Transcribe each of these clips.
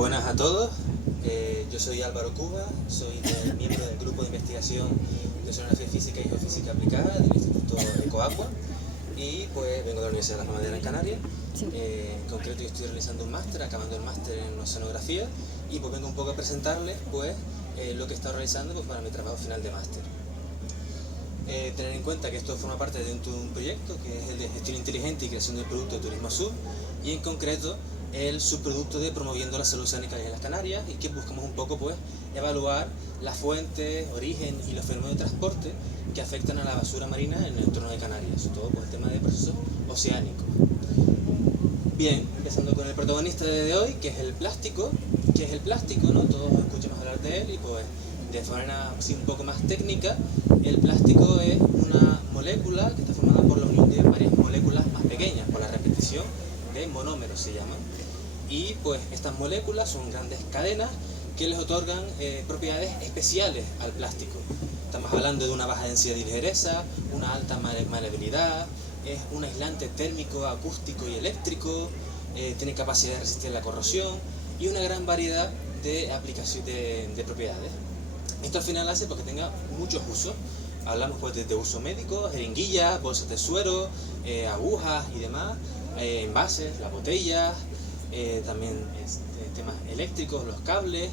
Buenas a todos, yo soy Álvaro Cuba, soy miembro del grupo de investigación de Oceanografía Física y Geofísica Aplicada del Instituto Ecoagua y pues vengo de la Universidad de la Madera en Canarias. En concreto yo estoy realizando un máster, acabando el máster en Oceanografía y pues vengo un poco a presentarles pues lo que he estado realizando pues, para mi trabajo final de máster. Tener en cuenta que esto forma parte de un proyecto que es el de gestión inteligente y creación del producto de Turismo Sub y en concreto el subproducto de promoviendo la salud oceánica en las Canarias y que buscamos un poco pues evaluar las fuentes, origen y los fenómenos de transporte que afectan a la basura marina en el entorno de Canarias, sobre todo pues el tema de procesos oceánicos. Bien, empezando con el protagonista de hoy, que es el plástico. ¿Qué es el plástico? ¿No? Todos escuchamos hablar de él y pues de forma así un poco más técnica, el plástico es una molécula que está formada por la unión de varias moléculas más pequeñas, por la repetición de monómeros se llaman. Y pues estas moléculas son grandes cadenas que les otorgan propiedades especiales al plástico. Estamos hablando de una baja densidad y ligereza, una alta maleabilidad, es un aislante térmico, acústico y eléctrico, tiene capacidad de resistir la corrosión y una gran variedad de aplicaciones de propiedades. Esto al final hace porque tenga muchos usos. Hablamos pues de uso médico, jeringuillas, bolsas de suero, agujas y demás, envases, las botellas, también temas eléctricos, los cables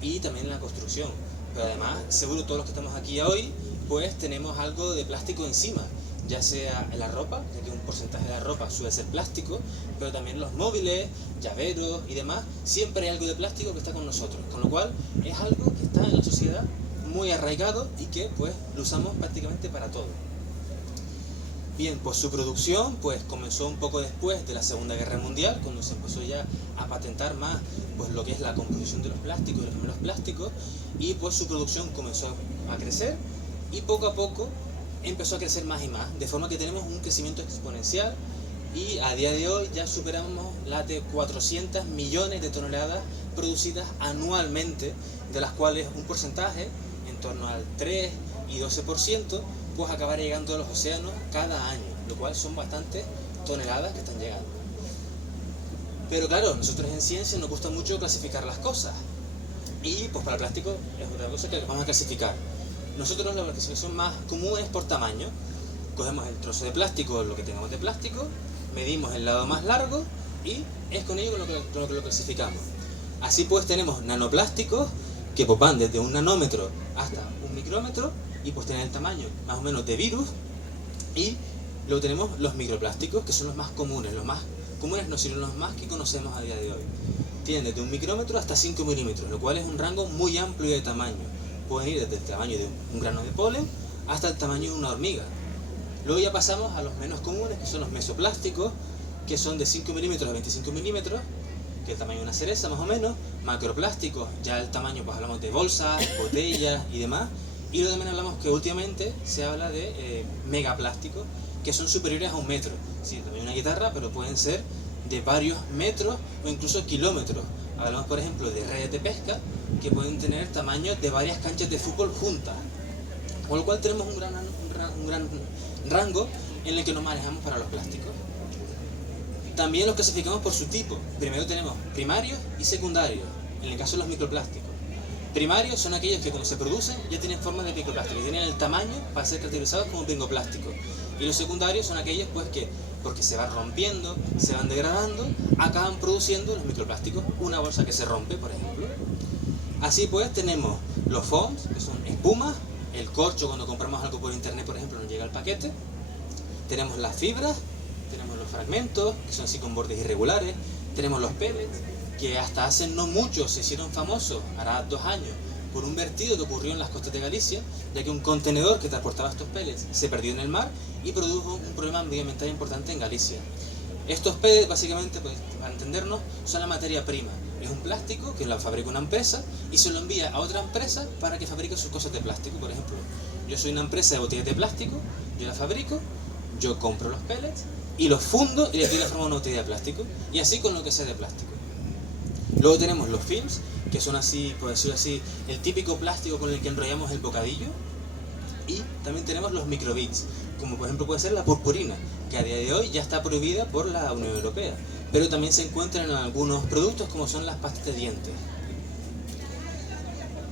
y también en la construcción. Pero además, seguro todos los que estamos aquí hoy, pues tenemos algo de plástico encima, ya sea en la ropa, ya que un porcentaje de la ropa suele ser plástico, pero también los móviles, llaveros y demás, siempre hay algo de plástico que está con nosotros, con lo cual es algo que está en la sociedad muy arraigado y que pues lo usamos prácticamente para todo. Bien, pues su producción pues comenzó un poco después de la Segunda Guerra Mundial, cuando se empezó ya a patentar más pues lo que es la composición de los plásticos y los primeros plásticos, y pues su producción comenzó a crecer y poco a poco empezó a crecer más y más, de forma que tenemos un crecimiento exponencial y a día de hoy ya superamos las de 400 millones de toneladas producidas anualmente, de las cuales un porcentaje, en torno al 3 y 12%, pues acabará llegando a los océanos cada año, lo cual son bastantes toneladas que están llegando. Pero claro, nosotros en ciencia nos gusta mucho clasificar las cosas y pues para el plástico es otra cosa que vamos a clasificar. Nosotros la clasificación más común es por tamaño. Cogemos el trozo de plástico, lo que tengamos de plástico, medimos el lado más largo y es con ello con lo que lo clasificamos. Así pues tenemos nanoplásticos que pues van desde un nanómetro hasta un micrómetro y pues tienen el tamaño más o menos de virus, y luego tenemos los microplásticos que son los más comunes no, sino los más que conocemos a día de hoy. Tienen desde un micrómetro hasta 5 milímetros, lo cual es un rango muy amplio de tamaño. Pueden ir desde el tamaño de un grano de polen hasta el tamaño de una hormiga. Luego ya pasamos a los menos comunes, que son los mesoplásticos, que son de 5 milímetros a 25 milímetros, que es el tamaño de una cereza más o menos. Macroplásticos, ya el tamaño pues hablamos de bolsas, botellas y demás. Y luego también hablamos que últimamente se habla de megaplásticos, que son superiores a un metro. Sí, también una guitarra, pero pueden ser de varios metros o incluso kilómetros. Hablamos por ejemplo de redes de pesca que pueden tener tamaños de varias canchas de fútbol juntas. Con lo cual tenemos un gran rango en el que nos manejamos para los plásticos. También los clasificamos por su tipo. Primero tenemos primarios y secundarios, en el caso de los microplásticos. Primarios son aquellos que cuando se producen ya tienen forma de microplástico, tienen el tamaño para ser categorizados como microplástico. Y los secundarios son aquellos pues que, porque se van rompiendo, se van degradando, acaban produciendo los microplásticos, una bolsa que se rompe, por ejemplo. Así pues tenemos los foams, que son espumas, el corcho cuando compramos algo por internet, por ejemplo, nos llega el paquete. Tenemos las fibras, tenemos los fragmentos, que son así con bordes irregulares, tenemos los pellets, que hasta hace no mucho se hicieron famosos, hará 2 años, por un vertido que ocurrió en las costas de Galicia, ya que un contenedor que transportaba estos pellets se perdió en el mar y produjo un problema medioambiental importante en Galicia. Estos pellets, básicamente, pues, para entendernos, son la materia prima. Es un plástico que lo fabrica una empresa y se lo envía a otra empresa para que fabrique sus cosas de plástico. Por ejemplo, yo soy una empresa de botellas de plástico, yo la fabrico, yo compro los pellets y los fundo y les doy la forma de una botella de plástico, y así con lo que sea de plástico. Luego tenemos los films, que son así, por decirlo así, el típico plástico con el que enrollamos el bocadillo. Y también tenemos los microbits, como por ejemplo puede ser la purpurina, que a día de hoy ya está prohibida por la Unión Europea, pero también se encuentran en algunos productos como son las pastas de dientes.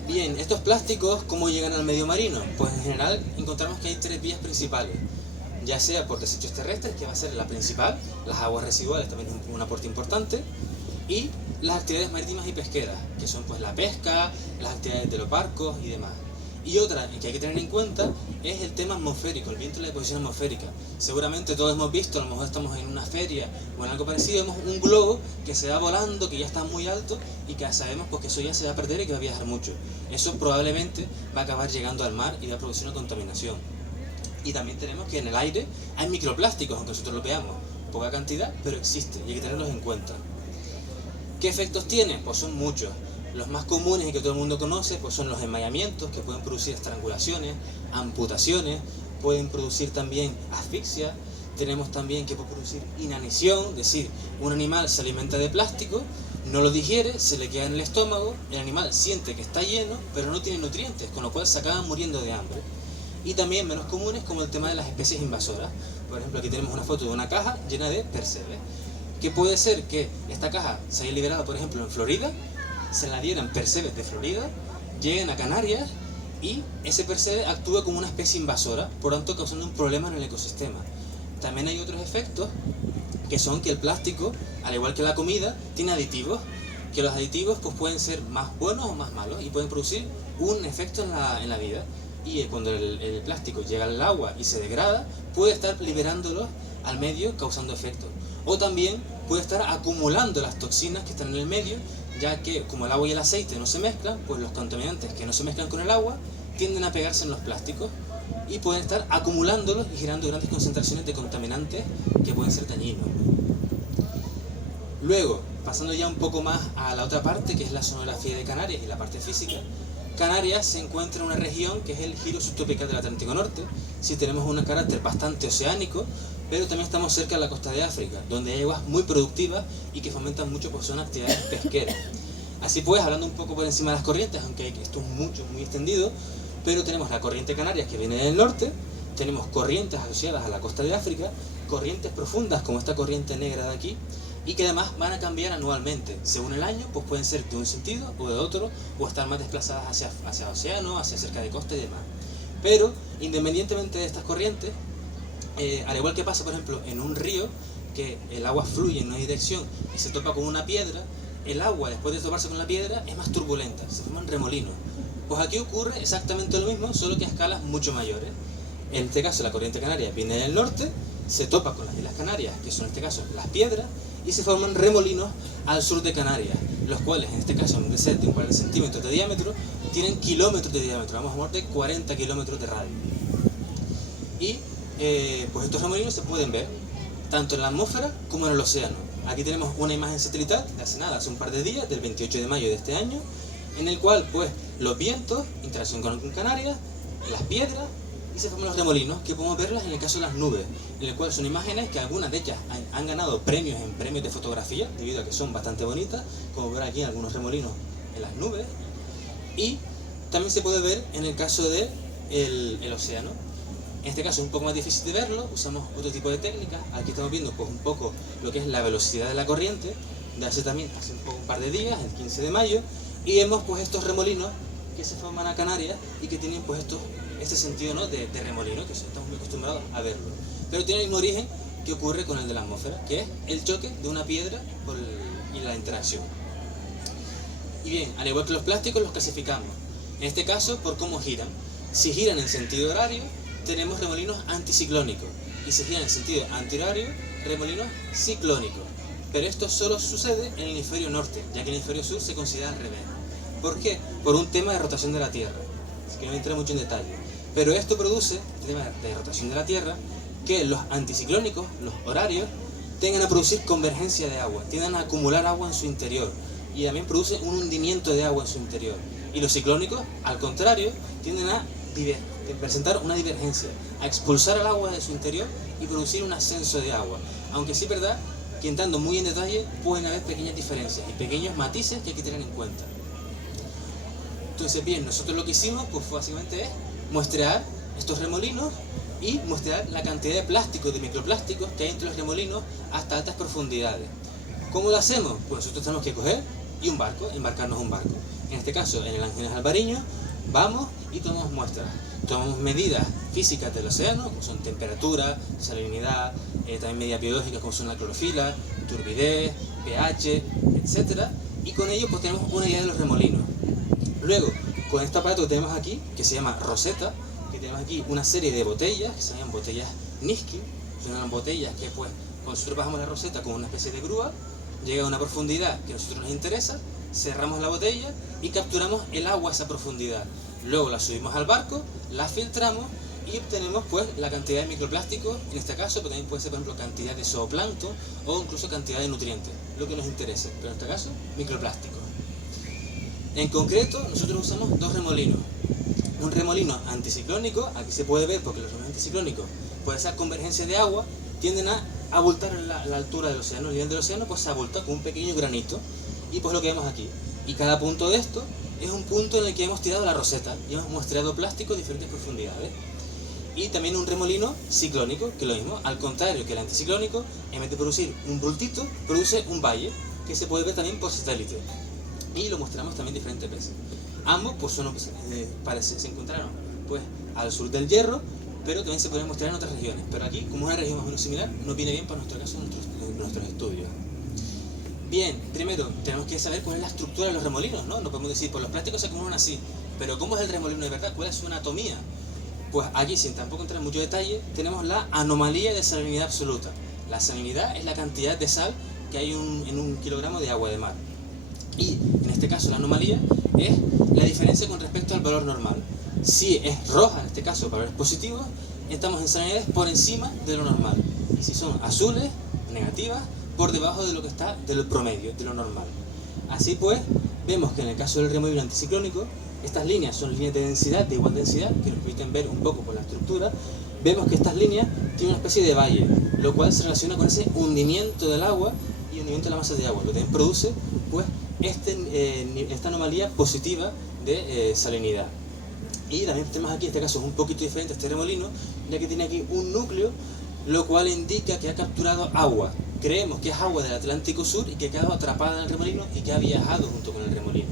Bien, estos plásticos, ¿cómo llegan al medio marino? Pues en general encontramos que hay tres vías principales, ya sea por desechos terrestres, que va a ser la principal, las aguas residuales también es un aporte importante, y las actividades marítimas y pesqueras, que son pues la pesca, las actividades de los barcos y demás. Y otra que hay que tener en cuenta es el tema atmosférico, el viento y la deposición atmosférica. Seguramente todos hemos visto, a lo mejor estamos en una feria o en algo parecido, vemos un globo que se va volando, que ya está muy alto y que sabemos pues, que eso ya se va a perder y que va a viajar mucho. Eso probablemente va a acabar llegando al mar y va a producir una contaminación. Y también tenemos que en el aire hay microplásticos, aunque nosotros lo veamos, poca cantidad, pero existe y hay que tenerlos en cuenta. ¿Qué efectos tiene? Pues son muchos. Los más comunes y que todo el mundo conoce pues son los enmayamientos, que pueden producir estrangulaciones, amputaciones, pueden producir también asfixia. Tenemos también que puede producir inanición, es decir, un animal se alimenta de plástico, no lo digiere, se le queda en el estómago, el animal siente que está lleno, pero no tiene nutrientes, con lo cual se acaban muriendo de hambre. Y también menos comunes como el tema de las especies invasoras. Por ejemplo, aquí tenemos una foto de una caja llena de percebes, que puede ser que esta caja se haya liberado, por ejemplo, en Florida, se la dieran percebes de Florida, lleguen a Canarias y ese percebe actúa como una especie invasora, por tanto causando un problema en el ecosistema. También hay otros efectos que son que el plástico, al igual que la comida, tiene aditivos, que los aditivos pues, pueden ser más buenos o más malos y pueden producir un efecto en la vida. Y cuando el plástico llega al agua y se degrada, puede estar liberándolos al medio causando efectos. O también puede estar acumulando las toxinas que están en el medio, ya que como el agua y el aceite no se mezclan, pues los contaminantes que no se mezclan con el agua tienden a pegarse en los plásticos y pueden estar acumulándolos y generando grandes concentraciones de contaminantes que pueden ser dañinos. Luego, pasando ya un poco más a la otra parte, que es la sonografía de Canarias y la parte física, Canarias se encuentra en una región que es el giro subtropical del Atlántico Norte. Sí, tenemos un carácter bastante oceánico, pero también estamos cerca de la costa de África, donde hay aguas muy productivas y que fomentan mucho pues, son actividades pesqueras. Así pues, hablando un poco por encima de las corrientes, aunque esto es muy extendido, pero tenemos la corriente Canarias que viene del norte, tenemos corrientes asociadas a la costa de África, corrientes profundas como esta corriente negra de aquí, y que además van a cambiar anualmente. Según el año, pues pueden ser de un sentido o de otro, o estar más desplazadas hacia océano, hacia cerca de costa y demás. Pero, independientemente de estas corrientes, al igual que pasa, por ejemplo, en un río, que el agua fluye en una dirección y se topa con una piedra, el agua, después de toparse con la piedra, es más turbulenta, se forman remolinos. Pues aquí ocurre exactamente lo mismo, solo que a escalas mucho mayores. En este caso, la corriente canaria viene del norte, se topa con las Islas Canarias, que son en este caso las piedras, y se forman remolinos al sur de Canarias, los cuales en este caso, en vez de ser de un par de centímetros de diámetro, tienen kilómetros de diámetro, vamos a hablar de 40 kilómetros de radio. Y pues estos remolinos se pueden ver tanto en la atmósfera como en el océano. Aquí tenemos una imagen satelital de hace nada, hace un par de días, del 28 de mayo de este año, en el cual pues los vientos, interacción con Canarias, las piedras, y se forman los remolinos, que podemos verlas en el caso de las nubes, en el cual son imágenes que algunas de ellas han ganado premios en premios de fotografía, debido a que son bastante bonitas, como ver aquí algunos remolinos en las nubes, y también se puede ver en el caso de el océano. En este caso es un poco más difícil de verlo, usamos otro tipo de técnicas. Aquí estamos viendo pues, un poco lo que es la velocidad de la corriente, de hace un par de días, el 15 de mayo, y vemos pues estos remolinos que se forman a Canarias y que tienen pues este sentido, ¿no? de remolino, que estamos muy acostumbrados a verlo. Pero tiene el mismo origen que ocurre con el de la atmósfera, que es el choque de una piedra y la interacción. Y bien, al igual que los plásticos, los clasificamos. En este caso, por cómo giran. Si giran en sentido horario, tenemos remolinos anticiclónicos. Y si giran en sentido antihorario, remolinos ciclónicos. Pero esto solo sucede en el hemisferio norte, ya que el hemisferio sur se considera al revés. ¿Por qué? Por un tema de rotación de la Tierra. Así que no entré mucho en detalle. Pero esto produce, el tema de rotación de la Tierra, que los anticiclónicos, los horarios, tengan a producir convergencia de agua, tiendan a acumular agua en su interior. Y también produce un hundimiento de agua en su interior. Y los ciclónicos, al contrario, tienden a presentar una divergencia, a expulsar el agua de su interior y producir un ascenso de agua. Aunque sí es verdad que entrando muy en detalle pueden haber pequeñas diferencias y pequeños matices que hay que tener en cuenta. Entonces bien, nosotros lo que hicimos pues básicamente es muestrear estos remolinos y mostrar la cantidad de plásticos, de microplásticos que hay entre los remolinos hasta altas profundidades. ¿Cómo lo hacemos? Pues nosotros tenemos que coger y un barco, embarcarnos un barco. En este caso, en el Ángeles Alvariño, vamos y tomamos muestras. Tomamos medidas físicas del océano, como son temperatura, salinidad, también medidas biológicas como son la clorofila, turbidez, pH, etc. Y con ello pues tenemos una idea de los remolinos. Luego, con este aparato que tenemos aquí, que se llama roseta, que tenemos aquí una serie de botellas, que se llaman botellas Niskin, son botellas que pues cuando nosotros bajamos la roseta con una especie de grúa, llega a una profundidad que a nosotros nos interesa, cerramos la botella y capturamos el agua a esa profundidad. Luego la subimos al barco, la filtramos y obtenemos pues la cantidad de microplásticos, en este caso, pero también puede ser por ejemplo cantidad de zooplancton o incluso cantidad de nutrientes, lo que nos interese, pero en este caso microplásticos. En concreto nosotros usamos dos remolinos. Un remolino anticiclónico, aquí se puede ver porque los remolinos anticiclónicos, por esa convergencia de agua, tienden a abultar la altura del océano, el nivel del océano pues se abulta con un pequeño granito y pues lo que vemos aquí. Y cada punto de esto es un punto en el que hemos tirado la roseta y hemos muestreado plástico a diferentes profundidades. Y también un remolino ciclónico, que es lo mismo, al contrario que el anticiclónico, en vez de producir un bultito, produce un valle, que se puede ver también por satélite. Y lo mostramos también diferentes veces. Ambos pues se encontraron pues al sur del Hierro, pero también se pueden mostrar en otras regiones. Pero aquí, como es una región más o menos similar, nos viene bien para nuestro caso en nuestros estudios. Bien, primero tenemos que saber cuál es la estructura de los remolinos, ¿no? No podemos decir, pues los plásticos se acumulan así, pero ¿cómo es el remolino de verdad? ¿Cuál es su anatomía? Pues aquí, sin tampoco entrar en mucho detalle, tenemos la anomalía de salinidad absoluta. La salinidad es la cantidad de sal que hay en un kilogramo de agua de mar. Y en este caso la anomalía es la diferencia con respecto al valor normal. Si es roja, en este caso valores positivos, estamos en salinidades por encima de lo normal. Y si son azules, negativas, por debajo de lo que está del promedio, de lo normal. Así pues, vemos que en el caso del remolino anticiclónico, estas líneas son líneas de densidad, de igual densidad, que nos permiten ver un poco por la estructura. Vemos que estas líneas tienen una especie de valle, lo cual se relaciona con ese hundimiento del agua y hundimiento de la masa de agua, lo que también produce pues, esta anomalía positiva de salinidad. Y también tenemos aquí, en este caso es un poquito diferente a este remolino, ya que tiene aquí un núcleo, lo cual indica que ha capturado agua. Creemos que es agua del Atlántico Sur y que ha quedado atrapada en el remolino y que ha viajado junto con el remolino.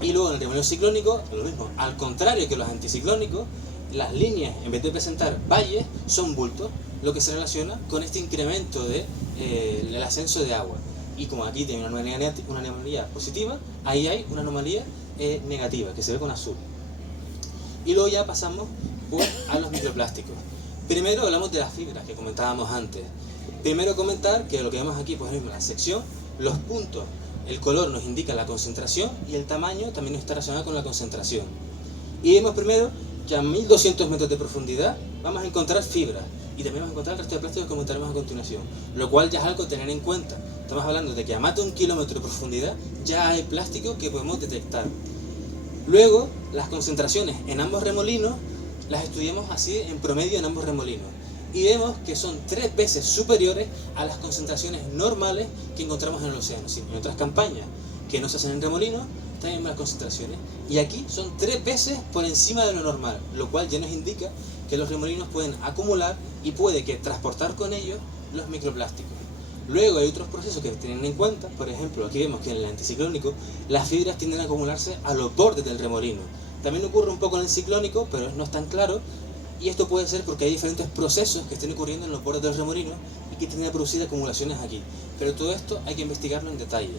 Y luego en el remolino ciclónico, lo mismo, al contrario que los anticiclónicos, las líneas, en vez de presentar valles, son bultos, lo que se relaciona con este incremento del ascenso de agua. Y como aquí tiene una anomalía positiva, ahí hay una anomalía negativa, que se ve con azul. Y luego ya pasamos pues, a los microplásticos. Primero hablamos de las fibras que comentábamos antes. Primero comentar que lo que vemos aquí, pues mismo, la sección, los puntos, el color nos indica la concentración y el tamaño también está relacionado con la concentración. Y vemos primero que a 1200 metros de profundidad vamos a encontrar fibras y también vamos a encontrar el resto de plásticos que comentaremos a continuación, lo cual ya es algo a tener en cuenta. Estamos hablando de que a más de 1 kilómetro de profundidad ya hay plástico que podemos detectar. Luego, las concentraciones en ambos remolinos las estudiamos así en promedio en ambos remolinos y vemos que son 3 veces superiores a las concentraciones normales que encontramos en el océano. Sí, en otras campañas que no se hacen en remolinos, también las concentraciones. Y aquí son 3 veces por encima de lo normal, lo cual ya nos indica que los remolinos pueden acumular y puede que transportar con ellos los microplásticos. Luego hay otros procesos que tienen en cuenta, por ejemplo, aquí vemos que en el anticiclónico las fibras tienden a acumularse a los bordes del remolino. También ocurre un poco en el ciclónico, pero no es tan claro, y esto puede ser porque hay diferentes procesos que estén ocurriendo en los bordes del remolino y que tienden a producir acumulaciones aquí. Pero todo esto hay que investigarlo en detalle.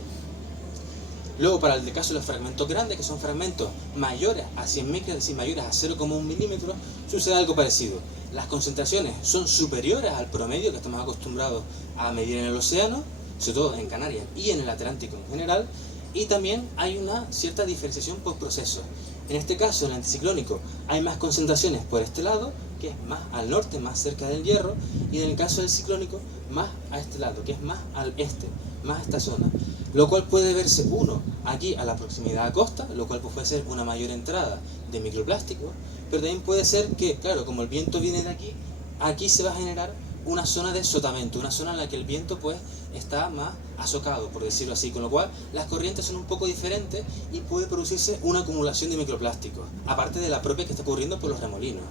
Luego, para el caso de los fragmentos grandes, que son fragmentos mayores a 100 micras, es decir, mayores a 0,1 milímetros, sucede algo parecido. Las concentraciones son superiores al promedio que estamos acostumbrados a medir en el océano, sobre todo en Canarias y en el Atlántico en general, y también hay una cierta diferenciación por procesos. En este caso, en el anticiclónico, hay más concentraciones por este lado, que es más al norte, más cerca del Hierro, y en el caso del ciclónico, más a este lado, que es más al este, más a esta zona. Lo cual puede verse, uno, aquí a la proximidad a costa, lo cual puede ser una mayor entrada de microplástico, pero también puede ser que, claro, como el viento viene de aquí, aquí se va a generar una zona de sotamiento, una zona en la que el viento pues está más azocado, por decirlo así, con lo cual las corrientes son un poco diferentes y puede producirse una acumulación de microplásticos, aparte de la propia que está ocurriendo por los remolinos.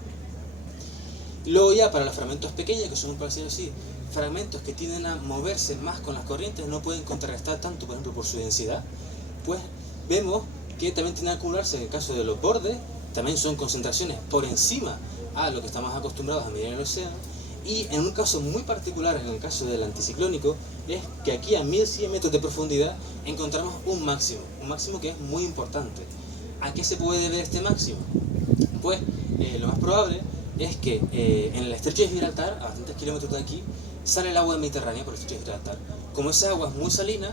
Luego ya para los fragmentos pequeños, que son, por decirlo así, fragmentos que tienden a moverse más con las corrientes, no pueden contrarrestar tanto, por ejemplo, por su densidad, pues vemos que también tienden a acumularse en el caso de los bordes, también son concentraciones por encima a lo que estamos acostumbrados a medir en el océano, y en un caso muy particular, en el caso del anticiclónico, es que aquí a 1100 metros de profundidad encontramos un máximo que es muy importante. ¿A qué se puede deber este máximo? Pues lo más probable es que en el estrecho de Gibraltar, a bastantes kilómetros de aquí, sale el agua del Mediterráneo por el estrecho de Gibraltar. Como esa agua es muy salina,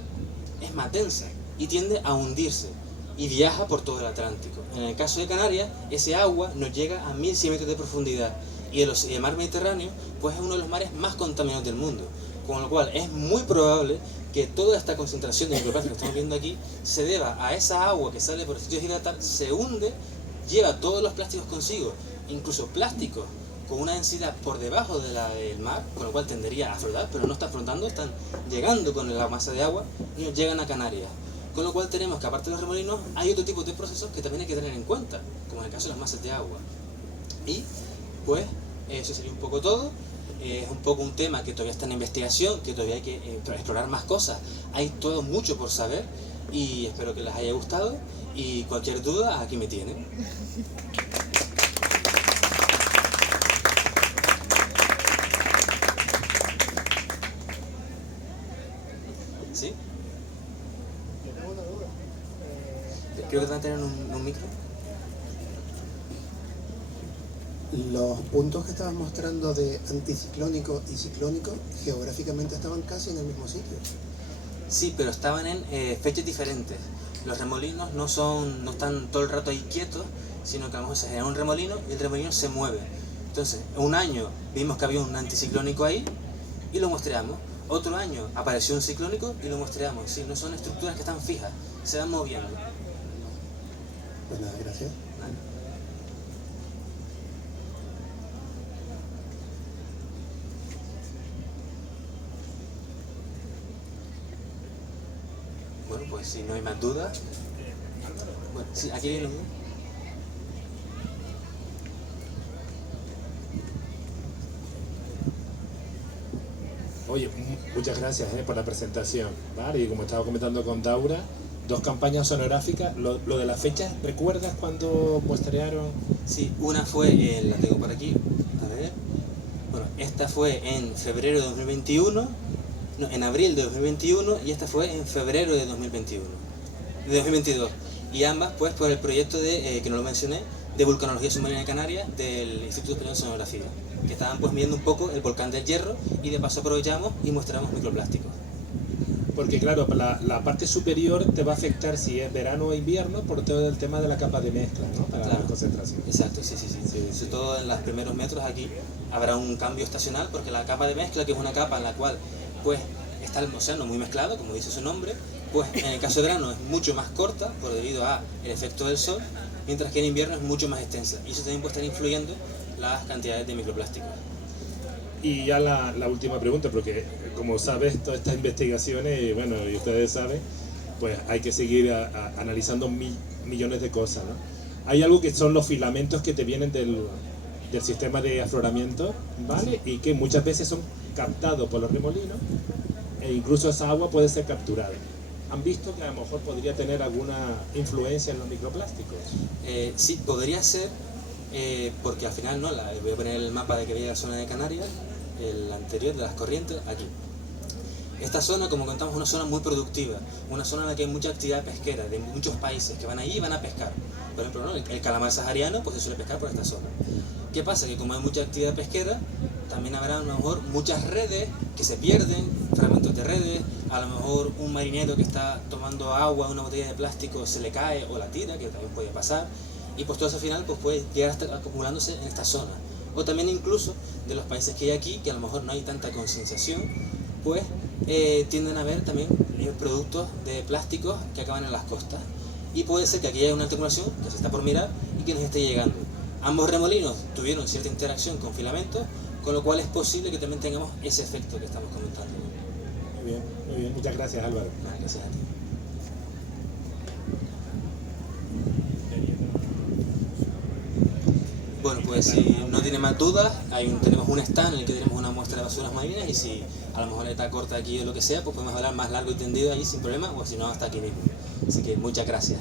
es más densa y tiende a hundirse y viaja por todo el Atlántico. En el caso de Canarias, ese agua nos llega a 1100 metros de profundidad y el mar Mediterráneo pues es uno de los mares más contaminados del mundo, con lo cual es muy probable que toda esta concentración de microplásticos que estamos viendo aquí se deba a esa agua que sale por el estrecho de Gibraltar, se hunde, lleva todos los plásticos consigo, incluso plásticos con una densidad por debajo de la del mar, con lo cual tendería a flotar, pero no están flotando, están llegando con la masa de agua y nos llegan a Canarias. Con lo cual tenemos que, aparte de los remolinos, hay otro tipo de procesos que también hay que tener en cuenta, como en el caso de las masas de agua. Y pues eso sería un poco todo. Es un poco un tema que todavía está en investigación, que todavía hay que explorar más cosas. Hay todo mucho por saber y espero que les haya gustado. Y cualquier duda, aquí me tienen. ¿Sí? Yo tengo una duda. Creo que van a tener un micro. Los puntos que estabas mostrando de anticiclónico y ciclónico geográficamente estaban casi en el mismo sitio. Sí, pero estaban en fechas diferentes. Los remolinos no están todo el rato ahí quietos, sino que a lo mejor se genera un remolino y el remolino se mueve. Entonces, un año vimos que había un anticiclónico ahí y lo muestreamos. Otro año apareció un ciclónico y lo muestreamos. Sí, no son estructuras que están fijas, se van moviendo. Pues nada, gracias. Bueno, pues si no hay más dudas. Bueno, sí, aquí viene uno. Oye, muchas gracias por la presentación, ¿vale? Y como estaba comentando con Daura, 2 campañas sonográficas. Lo de la fecha, ¿recuerdas cuando muestrearon? Sí, una fue, la tengo por aquí, a ver. Bueno, esta fue en febrero de 2021, no, en abril de 2021 y esta fue en febrero de 2021, de 2022. Y ambas, pues, por el proyecto de, que no lo mencioné, de vulcanología submarina de Canarias del Instituto Español de Sonografía, que estaban pues viendo un poco el volcán del Hierro y de paso aprovechamos y mostramos microplásticos. Porque claro, la parte superior te va a afectar si es verano o invierno por todo el tema de la capa de mezcla, ¿no? Para Claro. la concentración. Exacto, sí. Sobre todo en los primeros metros aquí habrá un cambio estacional porque la capa de mezcla, que es una capa en la cual pues está el océano muy mezclado, como dice su nombre, pues en el caso de verano es mucho más corta por debido al efecto del sol, mientras que en invierno es mucho más extensa y eso también puede estar influyendo las cantidades de microplásticos. Y ya la última pregunta, porque como sabes, todas estas investigaciones, y bueno, y ustedes saben, pues hay que seguir analizando millones de cosas, ¿no? Hay algo que son los filamentos que te vienen del sistema de afloramiento, ¿vale? Y que muchas veces son captados por los remolinos e incluso esa agua puede ser capturada. ¿Han visto que a lo mejor podría tener alguna influencia en los microplásticos? Sí, podría ser, porque al final no, voy a poner el mapa de que veía la zona de Canarias, el anterior de las corrientes, aquí. Esta zona, como contamos, es una zona muy productiva, una zona en la que hay mucha actividad pesquera de muchos países que van allí y van a pescar. Por ejemplo, ¿no? El calamar sahariano pues se suele pescar por esta zona. ¿Qué pasa? Que como hay mucha actividad pesquera, también habrá a lo mejor muchas redes que se pierden, fragmentos de redes, a lo mejor un marinero que está tomando agua, una botella de plástico se le cae o la tira, que también puede pasar, y pues todo eso al final pues puede llegar a estar acumulándose en esta zona. O también incluso de los países que hay aquí, que a lo mejor no hay tanta concienciación, pues tienden a haber también productos de plásticos que acaban en las costas. Y puede ser que aquí haya una acumulación que se está por mirar y que nos esté llegando. Ambos remolinos tuvieron cierta interacción con filamentos, con lo cual es posible que también tengamos ese efecto que estamos comentando. Muy bien, muchas gracias, Álvaro. Gracias a ti. Bueno, pues si no tiene más dudas, tenemos un stand en el que tenemos una muestra de basuras marinas y si a lo mejor está corta aquí o lo que sea, pues podemos hablar más largo y tendido ahí sin problema, o si no, hasta aquí mismo. Así que muchas gracias.